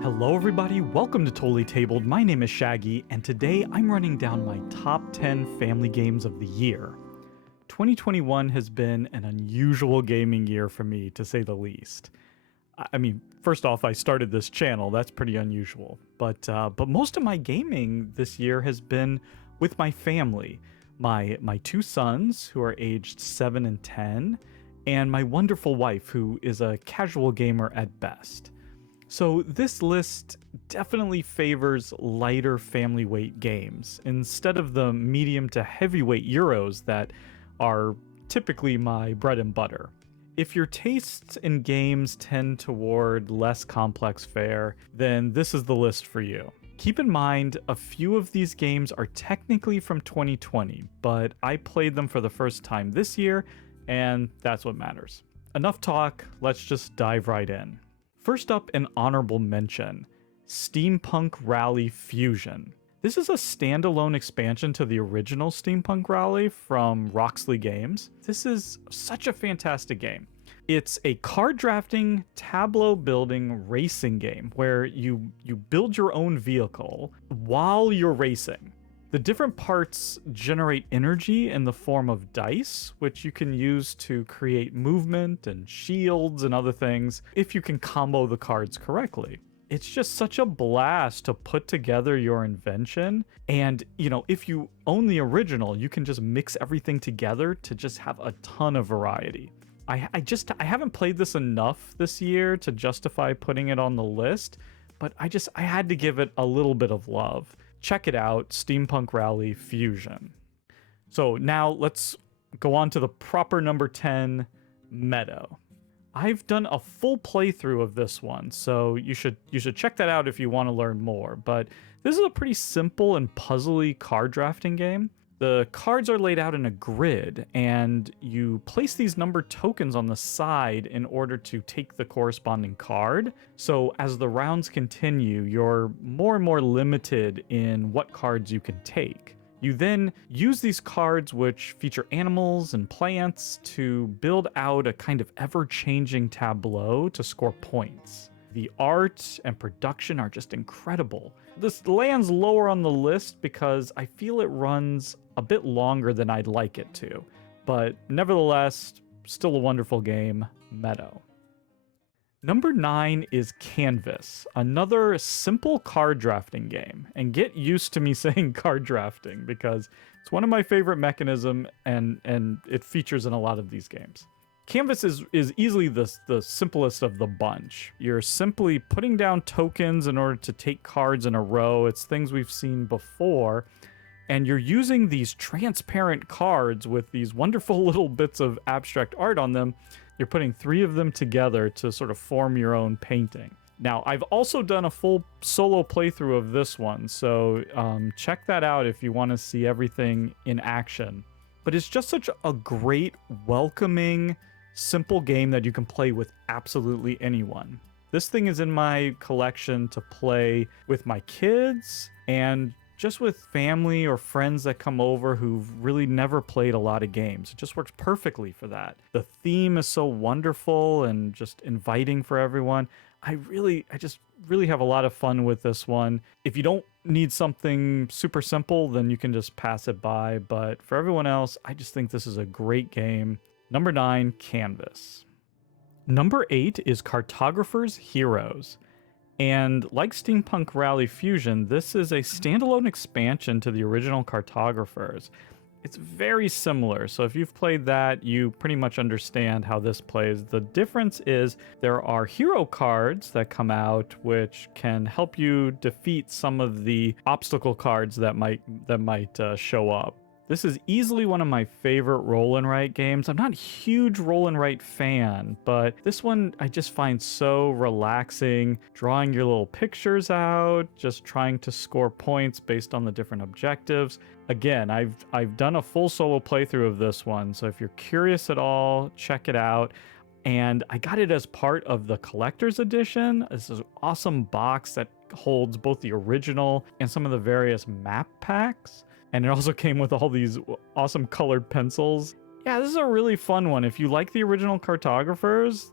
Hello everybody, welcome to Totally Tabled. My name is Shaggy, and today I'm running down my top 10 family games of the year. 2021 has been an unusual gaming year for me, to say the least. I mean, first off, I started this channel, that's pretty unusual. But most of my gaming this year has been with my family. My two sons, who are aged 7 and 10, and my wonderful wife, who is a casual gamer at best. So this list definitely favors lighter family weight games instead of the medium to heavyweight Euros that are typically my bread and butter. If your tastes in games tend toward less complex fare, then this is the list for you. Keep in mind, a few of these games are technically from 2020, but I played them for the first time this year, and that's what matters. Enough talk, let's just dive right in. First up, an honorable mention, Steampunk Rally Fusion. This is a standalone expansion to the original Steampunk Rally from Roxley Games. This is such a fantastic game. It's a card drafting, tableau building racing game where you build your own vehicle while you're racing. The different parts generate energy in the form of dice, which you can use to create movement and shields and other things if you can combo the cards correctly. It's just such a blast to put together your invention. And, if you own the original, you can just mix everything together to just have a ton of variety. I haven't played this enough this year to justify putting it on the list, but I had to give it a little bit of love. Check it out, Steampunk Rally Fusion. So now let's go on to the proper number 10, Meadow. I've done a full playthrough of this one, so you should check that out if you want to learn more. But this is a pretty simple and puzzly card drafting game. The cards are laid out in a grid, and you place these numbered tokens on the side in order to take the corresponding card. So as the rounds continue, you're more and more limited in what cards you can take. You then use these cards, which feature animals and plants, to build out a kind of ever-changing tableau to score points. The art and production are just incredible. This lands lower on the list because I feel it runs a bit longer than I'd like it to, but nevertheless, still a wonderful game, Meadow. Number 9 is Canvas, another simple card drafting game. And get used to me saying card drafting because it's one of my favorite mechanisms and it features in a lot of these games. Canvas is easily the simplest of the bunch. You're simply putting down tokens in order to take cards in a row. It's things we've seen before. And you're using these transparent cards with these wonderful little bits of abstract art on them. You're putting 3 of them together to sort of form your own painting. Now, I've also done a full solo playthrough of this one, so check that out if you want to see everything in action. But it's just such a great, welcoming, simple game that you can play with absolutely anyone. This thing is in my collection to play with my kids and just with family or friends that come over who've really never played a lot of games. It just works perfectly for that. The theme is so wonderful and just inviting for everyone. I just really have a lot of fun with this one. If you don't need something super simple, then you can just pass it by. But for everyone else, I just think this is a great game. Number 9, Canvas. Number 8 is Cartographer's Heroes. And like Steampunk Rally Fusion, this is a standalone expansion to the original Cartographers. It's very similar, so if you've played that, you pretty much understand how this plays. The difference is there are hero cards that come out which can help you defeat some of the obstacle cards that might show up. This is easily one of my favorite roll and write games. I'm not a huge roll and write fan, but this one I just find so relaxing. Drawing your little pictures out, just trying to score points based on the different objectives. Again, I've done a full solo playthrough of this one, so if you're curious at all, check it out. And I got it as part of the collector's edition. This is an awesome box that holds both the original and some of the various map packs. And it also came with all these awesome colored pencils. Yeah, this is a really fun one. If you like the original Cartographers,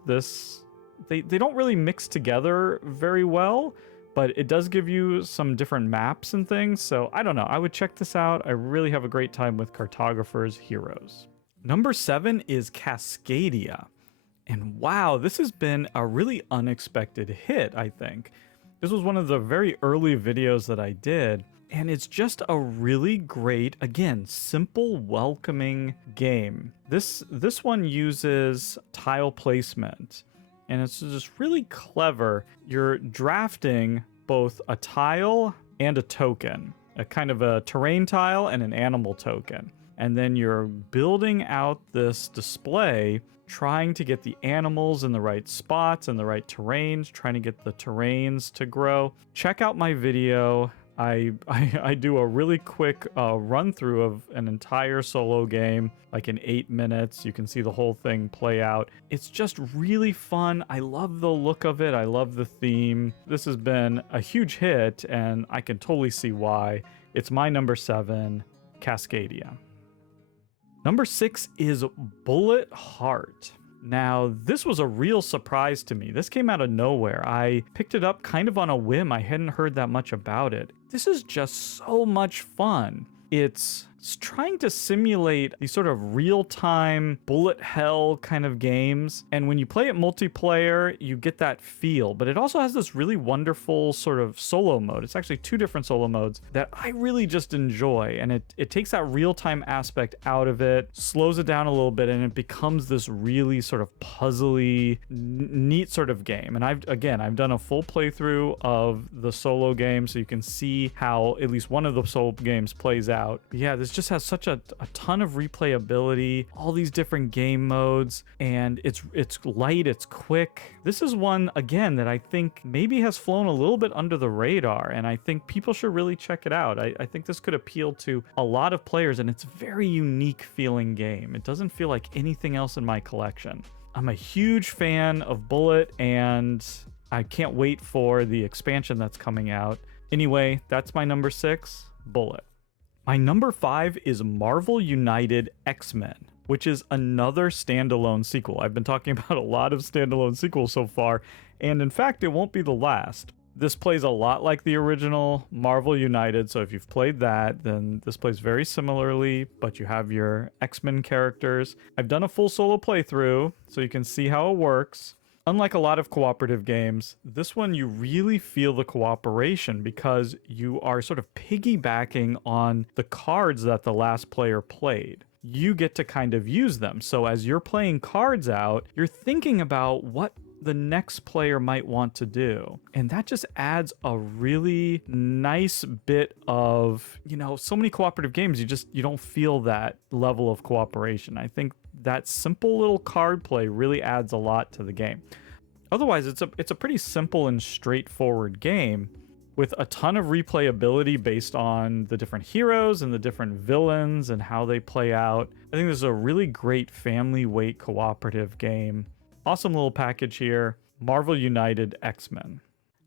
they don't really mix together very well, but it does give you some different maps and things. So I don't know. I would check this out. I really have a great time with Cartographer's Heroes. Number 7 is Cascadia. And wow, this has been a really unexpected hit, I think. This was one of the very early videos that I did, and it's just a really great, again, simple, welcoming game. This one uses tile placement, and it's just really clever. You're drafting both a tile and a token, a kind of a terrain tile and an animal token. And then you're building out this display, trying to get the animals in the right spots and the right terrains, trying to get the terrains to grow. Check out my video. I do a really quick run through of an entire solo game, like in 8 minutes. You can see the whole thing play out. It's just really fun. I love the look of it. I love the theme. This has been a huge hit, and I can totally see why. It's my number 7, Cascadia. Number 6 is Bullet Heart. Now, this was a real surprise to me. This came out of nowhere. I picked it up kind of on a whim. I hadn't heard that much about it. This is just so much fun. It's trying to simulate these sort of real-time bullet hell kind of games. And when you play it multiplayer, you get that feel. But it also has this really wonderful sort of solo mode. It's actually 2 different solo modes that I really just enjoy. And it takes that real-time aspect out of it, slows it down a little bit, and it becomes this really sort of puzzly, neat sort of game. And I've done a full playthrough of the solo game, so you can see how at least one of the solo games plays out. But yeah, this just has such a ton of replayability, all these different game modes, and it's light, it's quick. This is one, again, that I think maybe has flown a little bit under the radar, and I think people should really check it out. I think this could appeal to a lot of players, and it's a very unique feeling game. It doesn't feel like anything else in my collection. I'm a huge fan of Bullet, and I can't wait for the expansion that's coming out. Anyway, that's my number 6, Bullet. My number 5 is Marvel United X-Men, which is another standalone sequel. I've been talking about a lot of standalone sequels so far, and in fact, it won't be the last. This plays a lot like the original Marvel United, so if you've played that, then this plays very similarly, but you have your X-Men characters. I've done a full solo playthrough, so you can see how it works. Unlike a lot of cooperative games, this one you really feel the cooperation because you are sort of piggybacking on the cards that the last player played. You get to kind of use them. So as you're playing cards out, you're thinking about what the next player might want to do. And that just adds a really nice bit of, so many cooperative games, you don't feel that level of cooperation. I think that simple little card play really adds a lot to the game. Otherwise, it's a pretty simple and straightforward game with a ton of replayability based on the different heroes and the different villains and how they play out. I think this is a really great family weight cooperative game. Awesome little package here. Marvel United X-Men.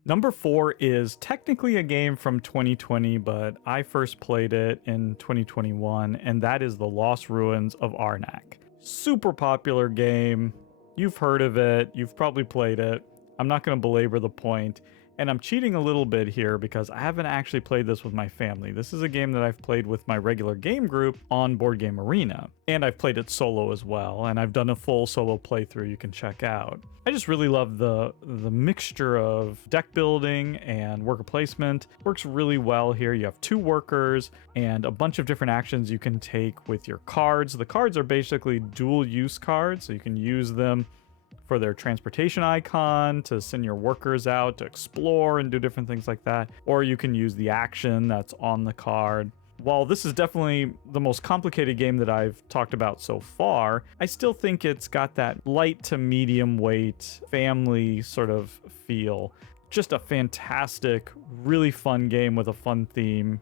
Number 4 is technically a game from 2020, but I first played it in 2021, and that is The Lost Ruins of Arnak. Super popular game. You've heard of it. You've probably played it. I'm not going to belabor the point. And I'm cheating a little bit here because I haven't actually played this with my family. This is a game that I've played with my regular game group on Board Game Arena. And I've played it solo as well. And I've done a full solo playthrough you can check out. I just really love the mixture of deck building and worker placement. Works really well here. You have 2 workers and a bunch of different actions you can take with your cards. The cards are basically dual use cards, so you can use them for their transportation icon, to send your workers out to explore and do different things like that. Or you can use the action that's on the card. While this is definitely the most complicated game that I've talked about so far, I still think it's got that light to medium weight family sort of feel. Just a fantastic, really fun game with a fun theme.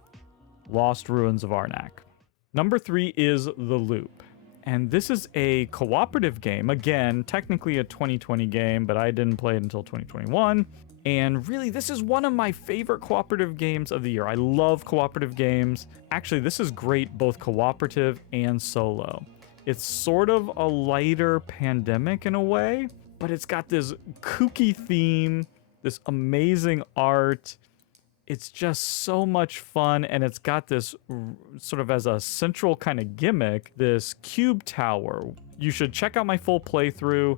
Lost Ruins of Arnak. Number 3 is The Loop. And this is a cooperative game. Again, technically a 2020 game, but I didn't play it until 2021. And really, this is one of my favorite cooperative games of the year. I love cooperative games. Actually, this is great, both cooperative and solo. It's sort of a lighter Pandemic in a way, but it's got this kooky theme. this amazing art. It's just so much fun, and it's got this sort of as a central kind of gimmick, this cube tower. You should check out my full playthrough.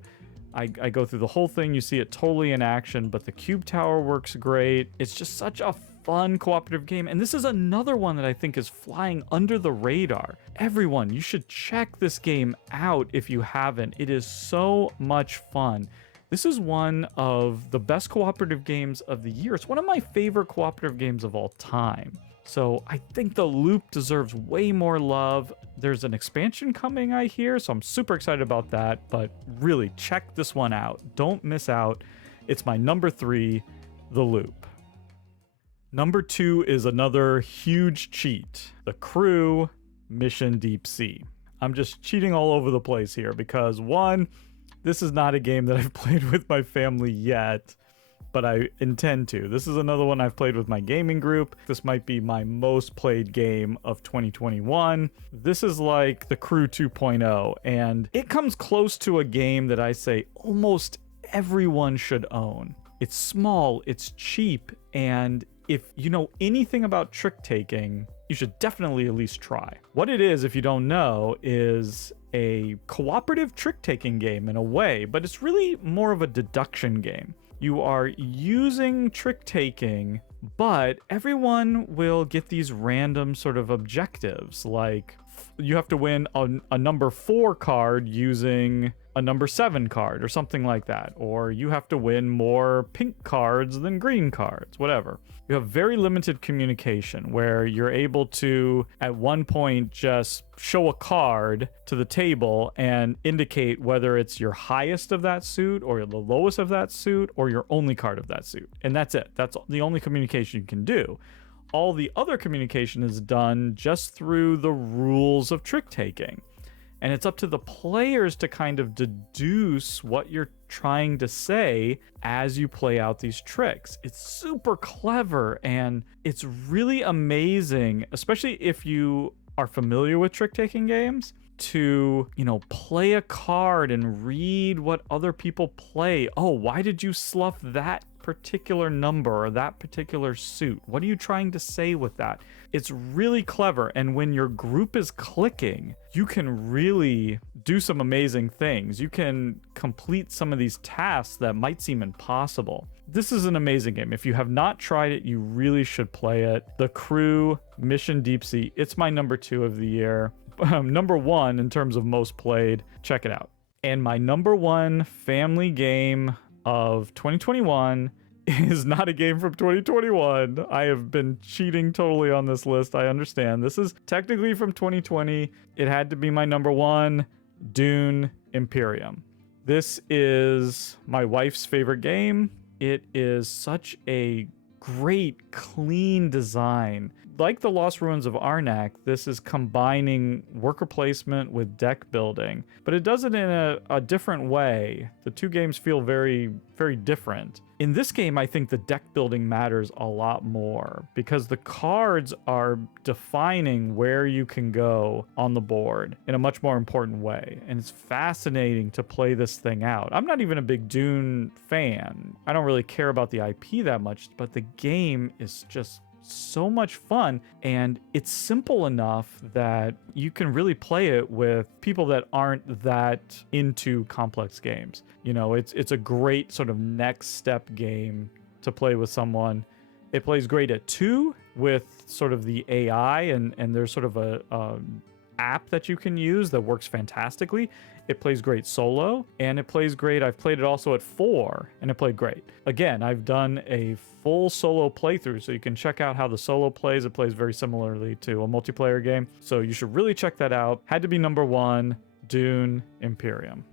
I go through the whole thing. You see it totally in action, but the cube tower works great. It's just such a fun cooperative game, and this is another one that I think is flying under the radar. Everyone, you should check this game out if you haven't. It is so much fun. This is one of the best cooperative games of the year. It's one of my favorite cooperative games of all time. So I think the loop deserves way more love. There's an expansion coming, I hear, so I'm super excited about that. But really, check this one out. Don't miss out. It's my number 3, The Loop. Number 2 is another huge cheat. The Crew Mission Deep Sea. I'm just cheating all over the place here because, one, this is not a game that I've played with my family yet, but I intend to. This is another one I've played with my gaming group. This might be my most played game of 2021. This is like the Crew 2.0, and it comes close to a game that I say almost everyone should own. It's small, it's cheap, and if you know anything about trick taking, you should definitely at least try. What it is, if you don't know, is a cooperative trick-taking game in a way, but it's really more of a deduction game. You are using trick-taking, but everyone will get these random sort of objectives, like you have to win a number 4 card using a number 7 card or something like that, or you have to win more pink cards than green cards, whatever. You have very limited communication where you're able to at one point just show a card to the table and indicate whether it's your highest of that suit or the lowest of that suit or your only card of that suit. And that's it. That's the only communication you can do. All the other communication is done just through the rules of trick taking. And it's up to the players to kind of deduce what you're trying to say as you play out these tricks. It's super clever and it's really amazing, especially if you are familiar with trick-taking games, to, you know, play a card and read what other people play. Oh, why did you slough that particular number or that particular suit? What are you trying to say with that? It's really clever, and when your group is clicking, you can really do some amazing things. You can complete some of these tasks that might seem impossible. This is an amazing game. If you have not tried it, you really should play it. The Crew Mission Deep Sea. It's my number 2 of the year. Number 1 in terms of most played. Check it out. And my number 1 family game of 2021 is not a game from 2021. I have been cheating totally on this list. I understand. This is technically from 2020. It had to be my number 1, Dune Imperium. This is my wife's favorite game. It is such a great, clean design. Like the Lost Ruins of Arnak, this is combining worker placement with deck building, but it does it in a different way. The two games feel very, very different. In this game, I think the deck building matters a lot more because the cards are defining where you can go on the board in a much more important way. And it's fascinating to play this thing out. I'm not even a big Dune fan. I don't really care about the IP that much, but the game is just so much fun, and it's simple enough that you can really play it with people that aren't that into complex games. You know, it's a great sort of next step game to play with someone. It plays great at 2 with sort of the AI, and there's sort of a app that you can use that works fantastically. It plays great solo, and it plays great. I've played it also at 4, and it played great. Again, I've done a full solo playthrough, so you can check out how the solo plays. It plays very similarly to a multiplayer game, so you should really check that out. Had to be number 1, Dune Imperium.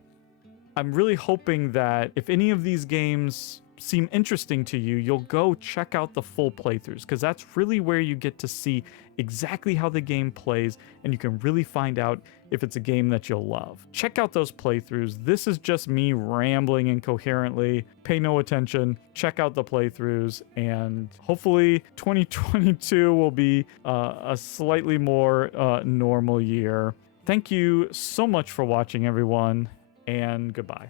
I'm really hoping that if any of these games seem interesting to you, you'll go check out the full playthroughs, because that's really where you get to see exactly how the game plays, and you can really find out if it's a game that you'll love. Check out those playthroughs. This is just me rambling incoherently. Pay no attention. Check out the playthroughs, and hopefully 2022 will be a slightly more normal year. Thank you so much for watching, everyone, and goodbye.